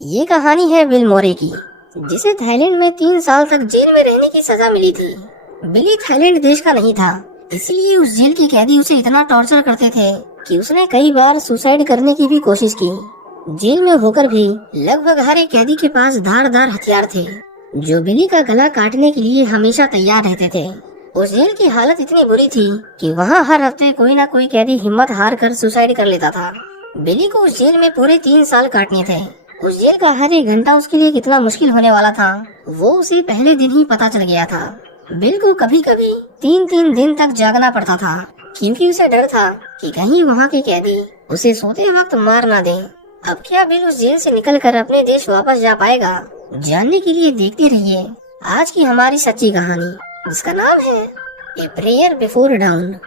ये कहानी है बिल मोरे की, जिसे थाईलैंड में 3 साल तक जेल में रहने की सजा मिली थी। बिली थाईलैंड देश का नहीं था, इसलिए उस जेल के कैदी उसे इतना टॉर्चर करते थे कि उसने कई बार सुसाइड करने की भी कोशिश की। जेल में होकर भी लगभग हर एक कैदी के पास धारदार हथियार थे, जो बिली का गला काटने के लिए हमेशा तैयार रहते थे। उस जेल की हालत इतनी बुरी थी कि वहाँ हर हफ्ते कोई ना कोई कैदी हिम्मत हार कर सुसाइड कर लेता था। बिली को उस जेल में पूरे 3 साल काटने थे। उस जेल का हर एक घंटा उसके लिए कितना मुश्किल होने वाला था, वो उसे पहले दिन ही पता चल गया था। बिल को कभी कभी 3-3 दिन तक जागना पड़ता था, क्योंकि उसे डर था कि कहीं वहाँ के कैदी उसे सोते वक्त मार ना दे। अब क्या बिल उस जेल से निकलकर अपने देश वापस जा पाएगा? जानने के लिए देखते रहिए आज की हमारी सच्ची कहानी, जिसका नाम है a prayer before down.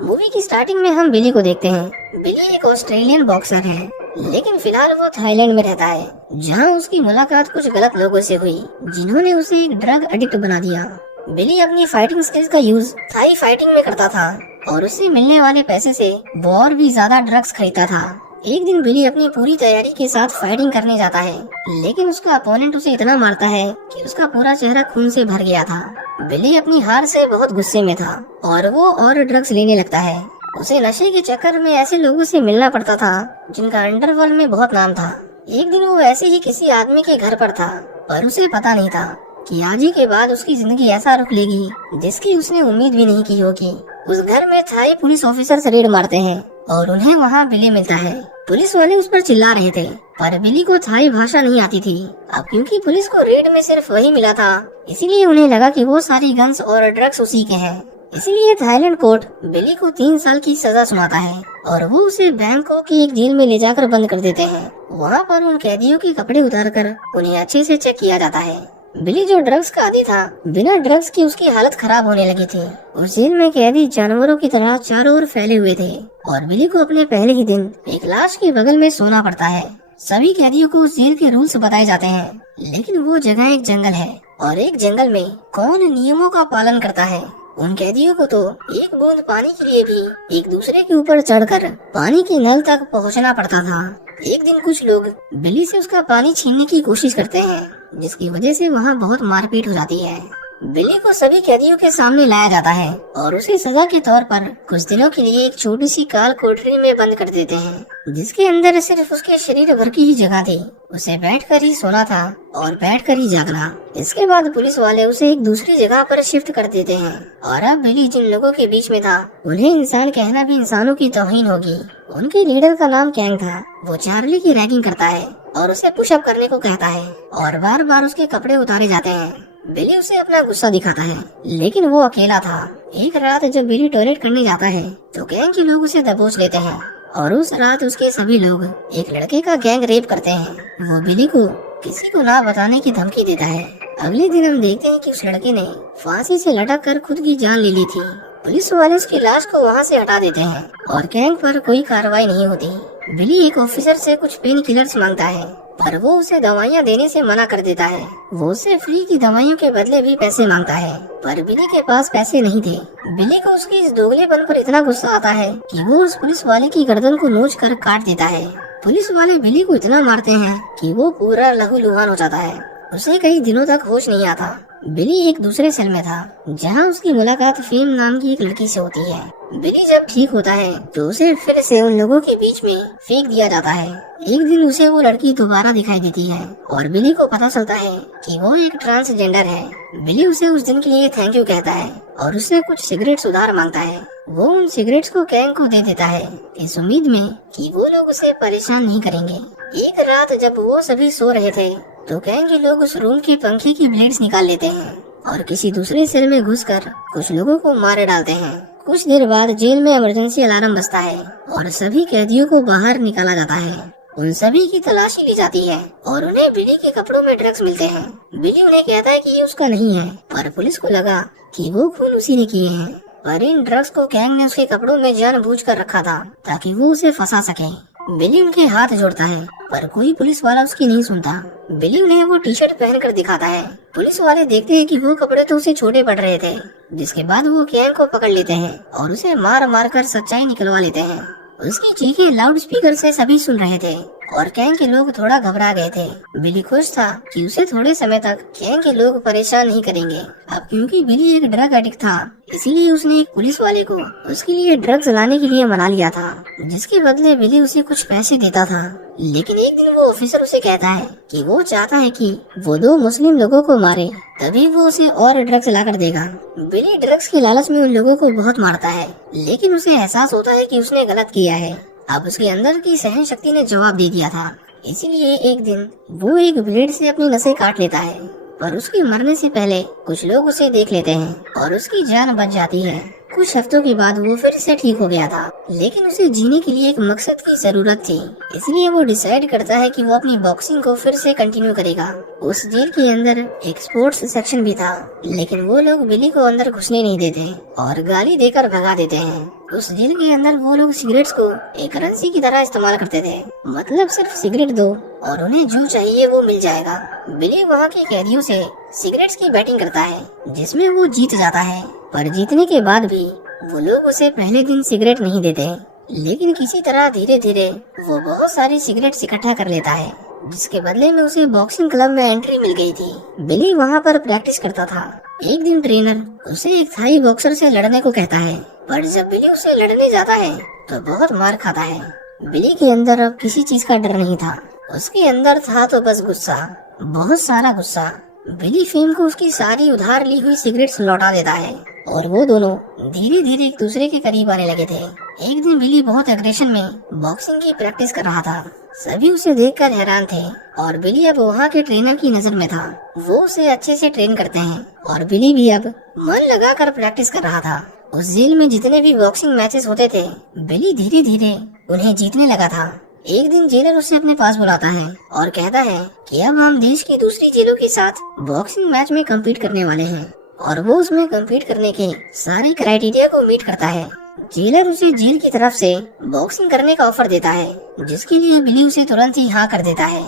Movie की स्टार्टिंग में हम बिली को देखते हैं। बिली एक ऑस्ट्रेलियन बॉक्सर है, लेकिन फिलहाल वो थाईलैंड में रहता है, जहां उसकी मुलाकात कुछ गलत लोगों से हुई, जिन्होंने उसे एक ड्रग एडिक्ट बना दिया। बिली अपनी फाइटिंग स्किल्स का यूज थाई फाइटिंग में करता था और उससे मिलने वाले पैसे से वो और भी ज्यादा ड्रग्स खरीदता था। एक दिन बिली अपनी पूरी तैयारी के साथ फाइटिंग करने जाता है, लेकिन उसका अपोनेंट उसे इतना मारता है कि उसका पूरा चेहरा खून से भर गया था। बिली अपनी हार से बहुत गुस्से में था और वो और ड्रग्स लेने लगता है। उसे नशे के चक्कर में ऐसे लोगों से मिलना पड़ता था जिनका अंडरवर्ल्ड में बहुत नाम था। एक दिन वो ऐसे ही किसी आदमी के घर पर था, पर उसे पता नहीं था कि आज ही के बाद उसकी जिंदगी ऐसा रुख लेगी जिसकी उसने उम्मीद भी नहीं की होगी। उस घर में थाई पुलिस ऑफिसर रेड मारते हैं और उन्हें वहाँ बिली मिलता है। पुलिस वाले उस पर चिल्ला रहे थे, पर बिली को थाई भाषा नहीं आती थी। अब क्योंकि पुलिस को रेड में सिर्फ वही मिला था, इसीलिए उन्हें लगा कि वो सारी गन्स और ड्रग्स उसी के हैं। इसलिए थाईलैंड कोर्ट बिली को 3 साल की सजा सुनाता है और वो उसे बैंकॉक की एक जेल में ले जाकर बंद कर देते हैं। वहाँ पर उन कैदियों के कपड़े उतारकर उन्हें अच्छे से चेक किया जाता है। बिली जो ड्रग्स का आदी था, बिना ड्रग्स की उसकी हालत खराब होने लगी थी। उस जेल में कैदी जानवरों की तरह चारों ओर फैले हुए थे और बिली को अपने पहले ही दिन एक लाश के बगल में सोना पड़ता है। सभी कैदियों को उस जेल के रूल्स बताए जाते हैं, लेकिन वो जगह एक जंगल है और एक जंगल में कौन नियमों का पालन करता है। उन कैदियों को तो एक बूंद पानी के लिए भी एक दूसरे के ऊपर चढ़कर पानी के नल तक पहुंचना पड़ता था। एक दिन कुछ लोग बिली से उसका पानी छीनने की कोशिश करते हैं, जिसकी वजह से वहाँ बहुत मारपीट हो जाती है। बिली को सभी कैदियों के सामने लाया जाता है और उसे सजा के तौर पर कुछ दिनों के लिए एक छोटी सी काल कोठरी में बंद कर देते हैं, जिसके अंदर सिर्फ उसके शरीर भर की ही जगह थी। उसे बैठकर ही सोना था और बैठकर ही जागना। इसके बाद पुलिस वाले उसे एक दूसरी जगह पर शिफ्ट कर देते हैं और अब बिली जिन लोगों के बीच में था, उन्हें इंसान कहना भी इंसानों की तौहीन होगी। उनके लीडर का नाम कैंग था। वो चार्ली की रैगिंग करता है और उसे पुशअप करने को कहता है और बार बार उसके कपड़े उतारे जाते हैं। बिली उसे अपना गुस्सा दिखाता है, लेकिन वो अकेला था। एक रात जब बिली टॉयलेट करने जाता है तो गैंग के लोग उसे दबोच लेते हैं और उस रात उसके सभी लोग एक लड़के का गैंग रेप करते हैं। वो बिली को किसी को ना बताने की धमकी देता है। अगले दिन हम देखते हैं कि उस लड़के ने फांसी से लटक कर खुद की जान ले ली थी। पुलिस वाले उसकी लाश को वहाँ से हटा देते हैं और गैंग पर कोई कार्रवाई नहीं होती। बिली एक ऑफिसर से कुछ पेन किलर्स मांगता है, पर वो उसे दवाइयाँ देने से मना कर देता है। वो उससे फ्री की दवाइयों के बदले भी पैसे मांगता है, पर बिली के पास पैसे नहीं थे। बिली को उसके इस दोगलेपन पर इतना गुस्सा आता है कि वो उस पुलिस वाले की गर्दन को नोच कर काट देता है। पुलिस वाले बिली को इतना मारते हैं कि वो पूरा लहूलुहान हो जाता है। उसे कई दिनों तक होश नहीं आता। बिली एक दूसरे सेल में था, जहां उसकी मुलाकात फेम नाम की एक लड़की से होती है। बिली जब ठीक होता है तो उसे फिर से उन लोगों के बीच में फेंक दिया जाता है। एक दिन उसे वो लड़की दोबारा दिखाई देती है और बिली को पता चलता है कि वो एक ट्रांसजेंडर है। बिली उसे उस दिन के लिए थैंक यू कहता है और उससे कुछ सिगरेट उधार मांगता है। वो उन सिगरेट्स को कैंग को दे देता है, इस उम्मीद में कि वो लोग उसे परेशान नहीं करेंगे। एक रात जब वो सभी सो रहे थे तो कैंग के लोग उस रूम के पंखे की ब्लेड्स निकाल लेते हैं और किसी दूसरे सेल में घुसकर कुछ लोगों को मार डालते हैं। कुछ देर बाद जेल में इमरजेंसी अलार्म बजता है और सभी कैदियों को बाहर निकाला जाता है। उन सभी की तलाशी ली जाती है और उन्हें बिली के कपड़ों में ड्रग्स मिलते हैं। बिली उन्हें कहता है कि ये उसका नहीं है, पर पुलिस को लगा कि वो खून उसी ने किए हैं। पर इन ड्रग्स को गैंग ने उसके कपड़ों में जानबूझकर रखा था ताकि वो उसे फंसा सके। बिली उनके हाथ जोड़ता है, पर कोई पुलिस वाला उसकी नहीं सुनता। बिली उन्हें वो टी शर्ट पहनकर दिखाता है। पुलिस वाले देखते हैं कि वो कपड़े तो उसे छोटे पड़ रहे थे, जिसके बाद वो गैंग को पकड़ लेते हैं और उसे मार मार कर सच्चाई निकलवा लेते हैं। उसकी चीखें लाउड स्पीकर से सभी सुन रहे थे और कैंग के लोग थोड़ा घबरा गए थे। बिली खुश था कि उसे थोड़े समय तक कैंग के लोग परेशान नहीं करेंगे। अब क्योंकि बिली एक ड्रग एडिक्ट था, इसीलिए उसने एक पुलिस वाले को उसके लिए ड्रग्स लाने के लिए मना लिया था, जिसके बदले बिली उसे कुछ पैसे देता था। लेकिन एक दिन वो ऑफिसर उसे कहता है कि वो चाहता है कि वो 2 मुस्लिम लोगों को मारे, तभी वो उसे और ड्रग्स लाकर देगा। बिली ड्रग्स के लालच में उन लोगों को बहुत मारता है, लेकिन उसे एहसास होता है कि उसने गलत किया है। अब उसके अंदर की सहन शक्ति ने जवाब दे दिया था, इसीलिए एक दिन वो एक ब्लेड से अपनी नसें काट लेता है। पर उसके मरने से पहले कुछ लोग उसे देख लेते हैं और उसकी जान बच जाती है। कुछ हफ्तों के बाद वो फिर से ठीक हो गया था, लेकिन उसे जीने के लिए एक मकसद की जरूरत थी, इसलिए वो डिसाइड करता है कि वो अपनी बॉक्सिंग को फिर से कंटिन्यू करेगा। उस जेल के अंदर एक स्पोर्ट्स सेक्शन भी था, लेकिन वो लोग बिली को अंदर घुसने नहीं देते और गाली देकर भगा देते हैं। उस जेल के अंदर वो लोग सिगरेट्स को एक करेंसी की तरह इस्तेमाल करते थे, मतलब सिर्फ सिगरेट दो और उन्हें जो चाहिए वो मिल जाएगा। बिली वहाँ के कैदियों से सिगरेट्स की बैटिंग करता है, जिसमें वो जीत जाता है, पर जीतने के बाद भी वो लोग उसे पहले दिन सिगरेट नहीं देते। लेकिन किसी तरह धीरे धीरे वो बहुत सारी सिगरेट इकट्ठा कर लेता है, जिसके बदले में उसे बॉक्सिंग क्लब में एंट्री मिल गई थी। बिली वहाँ पर प्रैक्टिस करता था। एक दिन ट्रेनर उसे एक थाई बॉक्सर से लड़ने को कहता है, पर जब बिली उसे लड़ने जाता है तो बहुत मार खाता है। बिली के अंदर अब किसी चीज का डर नहीं था, उसके अंदर था तो बस गुस्सा, बहुत सारा गुस्सा। बिली फेम को उसकी सारी उधार ली हुई सिगरेट्स लौटा देता है और वो दोनों धीरे धीरे एक दूसरे के करीब आने लगे थे। एक दिन बिली बहुत एग्रेशन में बॉक्सिंग की प्रैक्टिस कर रहा था। सभी उसे देखकर हैरान थे और बिली अब वहाँ के ट्रेनर की नजर में था। वो उसे अच्छे से ट्रेन करते हैं और बिली भी अब मन लगा कर प्रैक्टिस कर रहा था। उस जेल में जितने भी बॉक्सिंग मैचेस होते थे, बिली धीरे धीरे उन्हें जीतने लगा था। एक दिन जेलर उसे अपने पास बुलाता है और कहता है कि अब हम देश की दूसरी जेलों के साथ बॉक्सिंग मैच में कम्पीट करने वाले हैं, और वो उसमें कम्पीट करने के सारे क्राइटेरिया को मीट करता है। जेलर उसे जेल की तरफ से बॉक्सिंग करने का ऑफर देता है, जिसके लिए बिली उसे तुरंत ही हाँ कर देता है।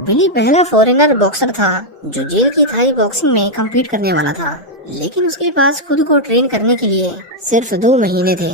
बिली पहला फॉरेनर बॉक्सर था जो जेल की थाई बॉक्सिंग में कम्पीट करने वाला था, लेकिन उसके पास खुद को ट्रेन करने के लिए सिर्फ 2 महीने थे।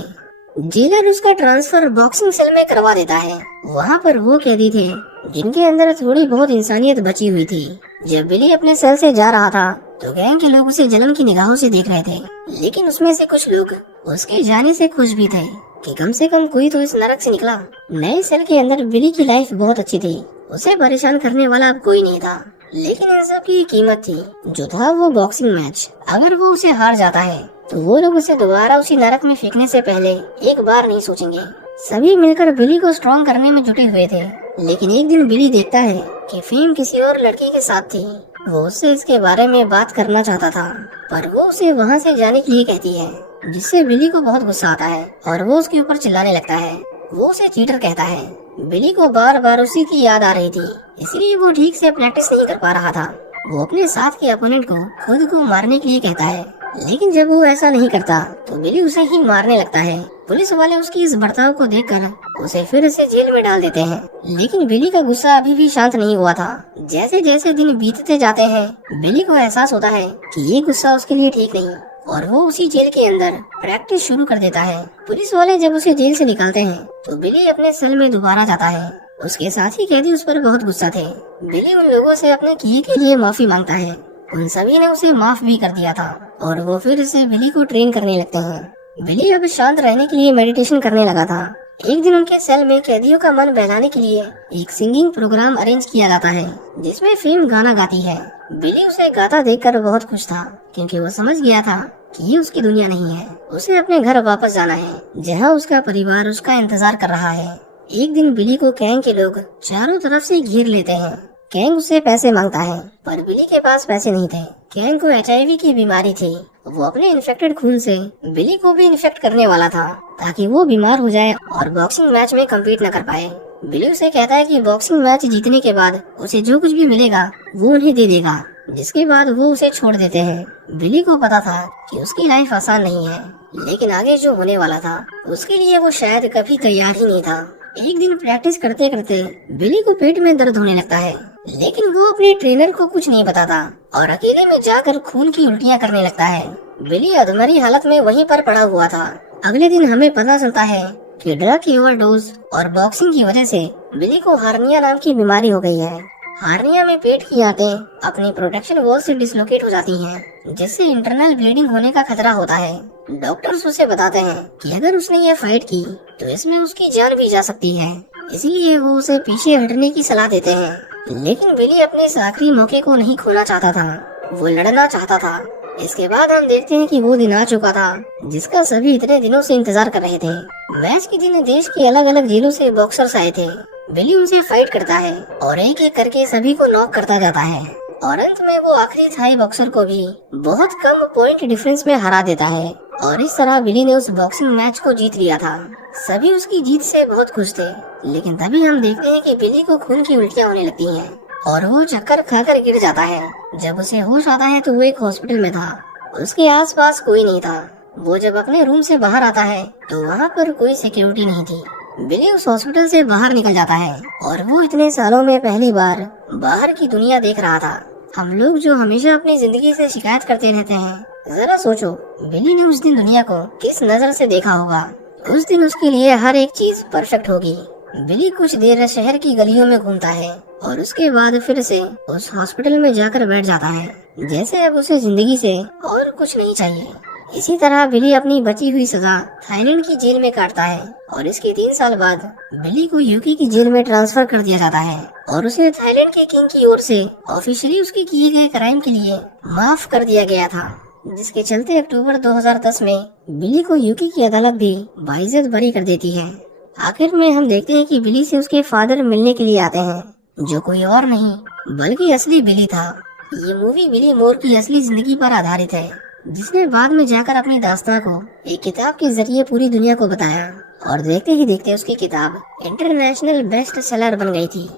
जेलर उसका ट्रांसफर बॉक्सिंग सेल में करवा देता है। वहाँ पर वो कैदी थे जिनके अंदर थोड़ी बहुत इंसानियत बची हुई थी। जब बिली अपने सेल से जा रहा था तो गैंग के लोग उसे जलन की निगाहों से देख रहे थे, लेकिन उसमें से कुछ लोग उसके जाने से खुश भी थे कि कम से कम कोई तो इस नरक से निकला। नए सेल के अंदर बिली की लाइफ बहुत अच्छी थी, उसे परेशान करने वाला अब कोई नहीं था, लेकिन इन सब की कीमत थी जो था वो बॉक्सिंग मैच। अगर वो उसे हार जाता है तो वो लोग उसे दोबारा उसी नरक में फेंकने से पहले एक बार नहीं सोचेंगे। सभी मिलकर बिली को स्ट्रॉन्ग करने में जुटे हुए थे, लेकिन एक दिन बिली देखता है कि फेम किसी और लड़की के साथ थी। वो उससे इसके बारे में बात करना चाहता था, पर वो उसे वहाँ से जाने के लिए कहती है, जिससे बिली को बहुत गुस्सा आता है और वो उसके ऊपर चिल्लाने लगता है। वो उसे चीटर कहता है। बिली को बार बार उसी की याद आ रही थी, इसलिए वो ठीक से प्रैक्टिस नहीं कर पा रहा था। वो अपने साथ के अपोनेंट को खुद को मारने के लिए कहता है, लेकिन जब वो ऐसा नहीं करता तो बिली उसे ही मारने लगता है। पुलिस वाले उसकी इस बर्ताव को देखकर उसे फिर से जेल में डाल देते हैं, लेकिन बिली का गुस्सा अभी भी शांत नहीं हुआ था। जैसे जैसे दिन बीतते जाते हैं, बिली को एहसास होता है कि ये गुस्सा उसके लिए ठीक नहीं, और वो उसी जेल के अंदर प्रैक्टिस शुरू कर देता है। पुलिस वाले जब उसे जेल से निकालते हैं तो बिली अपने सेल में दोबारा जाता है। उसके साथी कैदी उस पर बहुत गुस्सा थे। बिली उन लोगों से अपने किए के लिए माफी मांगता है। उन सभी ने उसे माफ भी कर दिया था और वो फिर से बिली को ट्रेन करने लगते हैं। बिली अब शांत रहने के लिए मेडिटेशन करने लगा था। एक दिन उनके सेल में कैदियों का मन बहलाने के लिए एक सिंगिंग प्रोग्राम अरेंज किया जाता है, जिसमें फेम गाना गाती है। बिली उसे गाता देखकर बहुत खुश था, क्योंकि वो समझ गया था कि ये उसकी दुनिया नहीं है। उसे अपने घर वापस जाना है, जहाँ उसका परिवार उसका इंतजार कर रहा है। एक दिन बिली को कैंग के लोग चारों तरफ से घेर लेते हैं। कैंग उससे पैसे मांगता है, पर बिली के पास पैसे नहीं थे। कैंग को HIV की बीमारी थी। वो अपने इन्फेक्टेड खून से बिली को भी इन्फेक्ट करने वाला था, ताकि वो बीमार हो जाए और बॉक्सिंग मैच में कम्पीट न कर पाए। बिली उसे कहता है कि बॉक्सिंग मैच जीतने के बाद उसे जो कुछ भी मिलेगा वो उन्हें दे देगा, जिसके बाद वो उसे छोड़ देते हैं। बिली को पता था कि उसकी लाइफ आसान नहीं है, लेकिन आगे जो होने वाला था उसके लिए वो शायद कभी तैयार ही नहीं था। एक दिन प्रैक्टिस करते करते बिली को पेट में दर्द होने लगता है, लेकिन वो अपने ट्रेनर को कुछ नहीं बताता और अकेले में जाकर खून की उल्टियाँ करने लगता है। बिली अधमरी हालत में वहीं पर पड़ा हुआ था। अगले दिन हमें पता चलता है कि ड्रग की ओवरडोज और बॉक्सिंग की वजह से बिली को हार्निया नाम की बीमारी हो गई है। हार्निया में पेट की आंतें अपनी प्रोटेक्शन वॉल से डिसलोकेट हो जाती हैं, जिससे इंटरनल ब्लीडिंग होने का खतरा होता है। डॉक्टर्स उसे बताते हैं कि अगर उसने ये फाइट की तो इसमें उसकी जान भी जा सकती है, इसलिए वो उसे पीछे हटने की सलाह देते हैं। लेकिन बिली अपने इस आखिरी मौके को नहीं खोना चाहता था, वो लड़ना चाहता था। इसके बाद हम देखते हैं कि वो दिन आ चुका था जिसका सभी इतने दिनों से इंतजार कर रहे थे। मैच के दिन देश के अलग अलग जेलों से बॉक्सर्स आए थे। बिली उनसे फाइट करता है और एक एक करके सभी को नॉक करता जाता है और अंत में वो आखिरी थाई बॉक्सर को भी बहुत कम पॉइंट डिफरेंस में हरा देता है और इस तरह बिली ने उस बॉक्सिंग मैच को जीत लिया था। सभी उसकी जीत से बहुत खुश थे, लेकिन तभी हम देखते हैं कि बिली को खून की उल्टियाँ होने लगती हैं और वो चक्कर खाकर गिर जाता है। जब उसे होश आता है तो वो एक हॉस्पिटल में था, उसके आसपास कोई नहीं था। वो जब अपने रूम से बाहर आता है तो वहाँ पर कोई सिक्योरिटी नहीं थी। बिली उस हॉस्पिटल से बाहर निकल जाता है और वो इतने सालों में पहली बार बाहर की दुनिया देख रहा था। हम लोग जो हमेशा अपनी जिंदगी से शिकायत करते रहते हैं, जरा सोचो बिली ने उस दिन दुनिया को किस नजर से देखा होगा। उस दिन उसके लिए हर एक चीज परफेक्ट होगी। बिली कुछ देर शहर की गलियों में घूमता है और उसके बाद फिर से उस हॉस्पिटल में जाकर बैठ जाता है, जैसे अब उसे जिंदगी से और कुछ नहीं चाहिए। इसी तरह बिली अपनी बची हुई सजा थाईलैंड की जेल में काटता है और इसके 3 साल बाद बिली को यूके की जेल में ट्रांसफर कर दिया जाता है और उसे थाईलैंड के किंग की ओर से ऑफिशियली उसके किए गए क्राइम के लिए माफ कर दिया गया था, जिसके चलते अक्टूबर 2010 में बिली को यूके की अदालत भी बाइज्जत बरी कर देती है। आखिर में हम देखते हैं कि बिली से उसके फादर मिलने के लिए आते हैं, जो कोई और नहीं बल्कि असली बिली था। ये मूवी बिली मोर की असली जिंदगी पर आधारित है, जिसने बाद में जाकर अपनी दास्तां को एक किताब के जरिए पूरी दुनिया को बताया और देखते ही देखते उसकी किताब इंटरनेशनल बेस्ट सेलर बन गई थी।